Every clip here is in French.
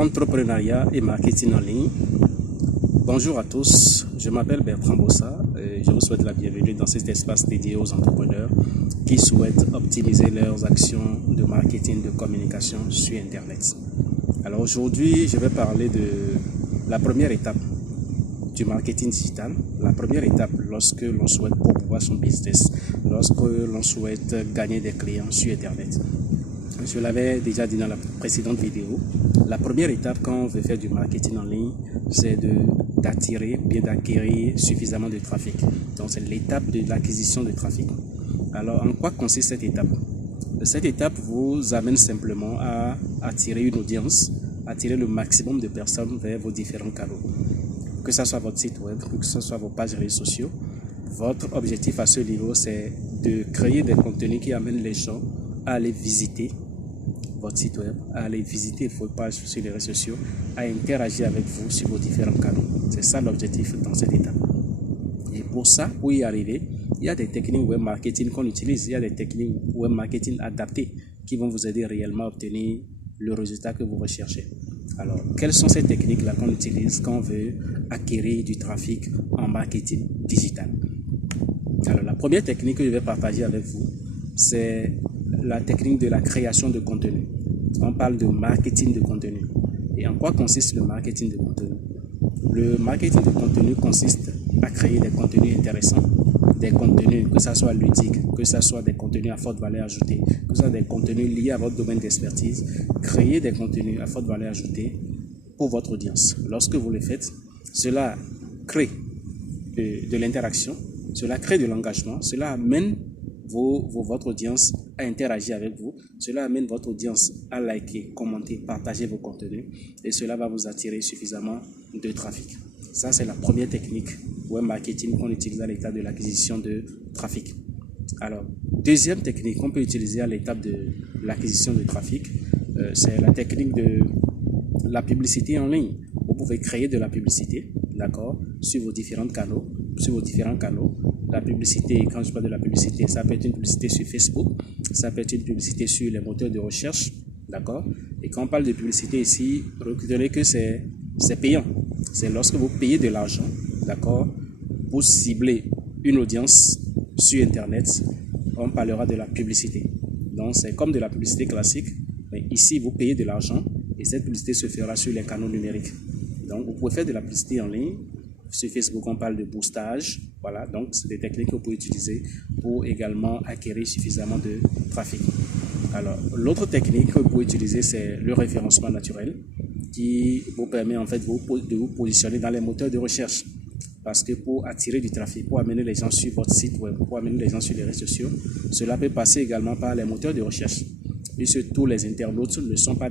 Entrepreneuriat et marketing en ligne. Bonjour à tous, je m'appelle Bertrand Bossa et je vous souhaite la bienvenue dans cet espace dédié aux entrepreneurs qui souhaitent optimiser leurs actions de marketing, de communication sur Internet. Alors aujourd'hui, je vais parler de la première étape du marketing digital. La première étape lorsque l'on souhaite promouvoir son business, lorsque l'on souhaite gagner des clients sur Internet. Je l'avais déjà dit dans la précédente vidéo. La première étape quand on veut faire du marketing en ligne, c'est d'acquérir suffisamment de trafic. Donc c'est l'étape de l'acquisition de trafic. Alors en quoi consiste cette étape? Cette étape vous amène simplement à attirer une audience, attirer le maximum de personnes vers vos différents canaux. Que ce soit votre site web, que ce soit vos pages réseaux sociaux. Votre objectif à ce niveau, c'est de créer des contenus qui amènent les gens à aller visiter votre site web, à aller visiter vos pages sur les réseaux sociaux, à interagir avec vous sur vos différents canaux. C'est ça l'objectif dans cette étape. Et pour ça, pour y arriver, il y a des techniques web marketing qu'on utilise, il y a des techniques web marketing adaptées qui vont vous aider réellement à obtenir le résultat que vous recherchez. Alors, quelles sont ces techniques-là qu'on utilise quand on veut acquérir du trafic en marketing digital? Alors, la première technique que je vais partager avec vous, c'est la technique de la création de contenu. On parle de marketing de contenu. Et en quoi consiste le marketing de contenu? Le marketing de contenu consiste à créer des contenus intéressants, des contenus, que ce soit ludiques, que ce soit des contenus à forte valeur ajoutée, que ce soit des contenus liés à votre domaine d'expertise. Créer des contenus à forte valeur ajoutée pour votre audience. Lorsque vous le faites, cela crée de l'interaction, cela crée de l'engagement, cela amène votre audience à interagir avec vous, cela amène votre audience à liker, commenter, partager vos contenus et cela va vous attirer suffisamment de trafic. Ça, c'est la première technique web marketing qu'on utilise à l'étape de l'acquisition de trafic. Alors, deuxième technique qu'on peut utiliser à l'étape de l'acquisition de trafic, c'est la technique de la publicité en ligne. Vous pouvez créer de la publicité, d'accord, sur vos différents canaux. La publicité, quand je parle de la publicité, ça peut être une publicité sur Facebook, ça peut être une publicité sur les moteurs de recherche, d'accord. Et quand on parle de publicité ici, retenez que c'est payant. C'est lorsque vous payez de l'argent, d'accord, pour cibler une audience sur Internet, on parlera de la publicité. Donc c'est comme de la publicité classique, mais ici vous payez de l'argent et cette publicité se fera sur les canaux numériques. Donc vous pouvez faire de la publicité en ligne. Sur Facebook, on parle de boostage. Voilà, donc c'est des techniques que vous pouvez utiliser pour également acquérir suffisamment de trafic. Alors, l'autre technique que vous pouvez utiliser, c'est le référencement naturel qui vous permet en fait de vous positionner dans les moteurs de recherche. Parce que pour attirer du trafic, pour amener les gens sur votre site web, pour amener les gens sur les réseaux sociaux, cela peut passer également par les moteurs de recherche. Puisque tous les internautes ne sont pas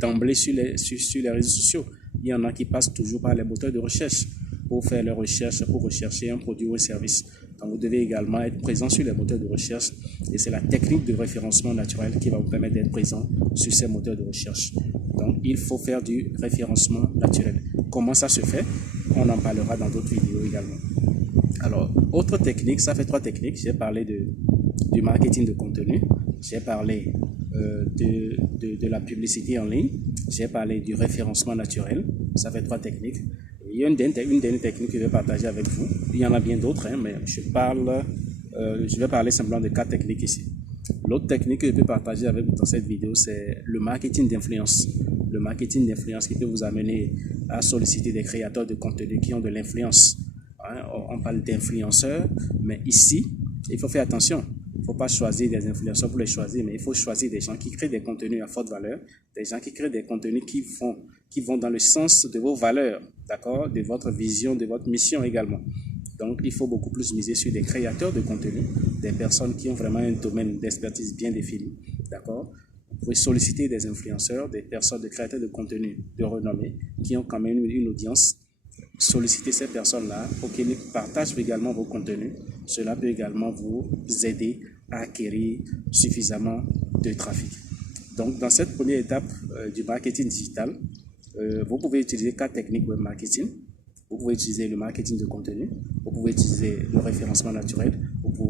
d'emblée sur les réseaux sociaux. Il y en a qui passent toujours par les moteurs de recherche pour faire leurs recherches, pour rechercher un produit ou un service. Donc vous devez également être présent sur les moteurs de recherche et c'est la technique de référencement naturel qui va vous permettre d'être présent sur ces moteurs de recherche. Donc il faut faire du référencement naturel. Comment ça se fait? On en parlera dans d'autres vidéos également. Alors, autre technique, ça fait 3 techniques. J'ai parlé du marketing de contenu, j'ai parlé de la publicité en ligne, j'ai parlé du référencement naturel, ça fait 3 techniques. Il y a une dernière technique que je vais partager avec vous. Il y en a bien d'autres, mais je vais parler simplement de 4 techniques ici. L'autre technique que je peux partager avec vous dans cette vidéo, c'est le marketing d'influence. Le marketing d'influence qui peut vous amener à solliciter des créateurs de contenu qui ont de l'influence. On parle d'influenceurs, mais ici, il faut faire attention. Il ne faut pas choisir des influenceurs pour les choisir, mais il faut choisir des gens qui créent des contenus à forte valeur, des gens qui créent des contenus qui vont dans le sens de vos valeurs, d'accord, de votre vision, de votre mission également. Donc, il faut beaucoup plus miser sur des créateurs de contenu, des personnes qui ont vraiment un domaine d'expertise bien défini, d'accord. Vous pouvez solliciter des influenceurs, des personnes, des créateurs de contenu de renommée qui ont quand même une audience. Sollicitez ces personnes-là pour qu'ils partagent également vos contenus. Cela peut également vous aider à acquérir suffisamment de trafic. Donc, dans cette première étape du marketing digital, vous pouvez utiliser 4 techniques web marketing. Vous pouvez utiliser le marketing de contenu, vous pouvez utiliser le référencement naturel,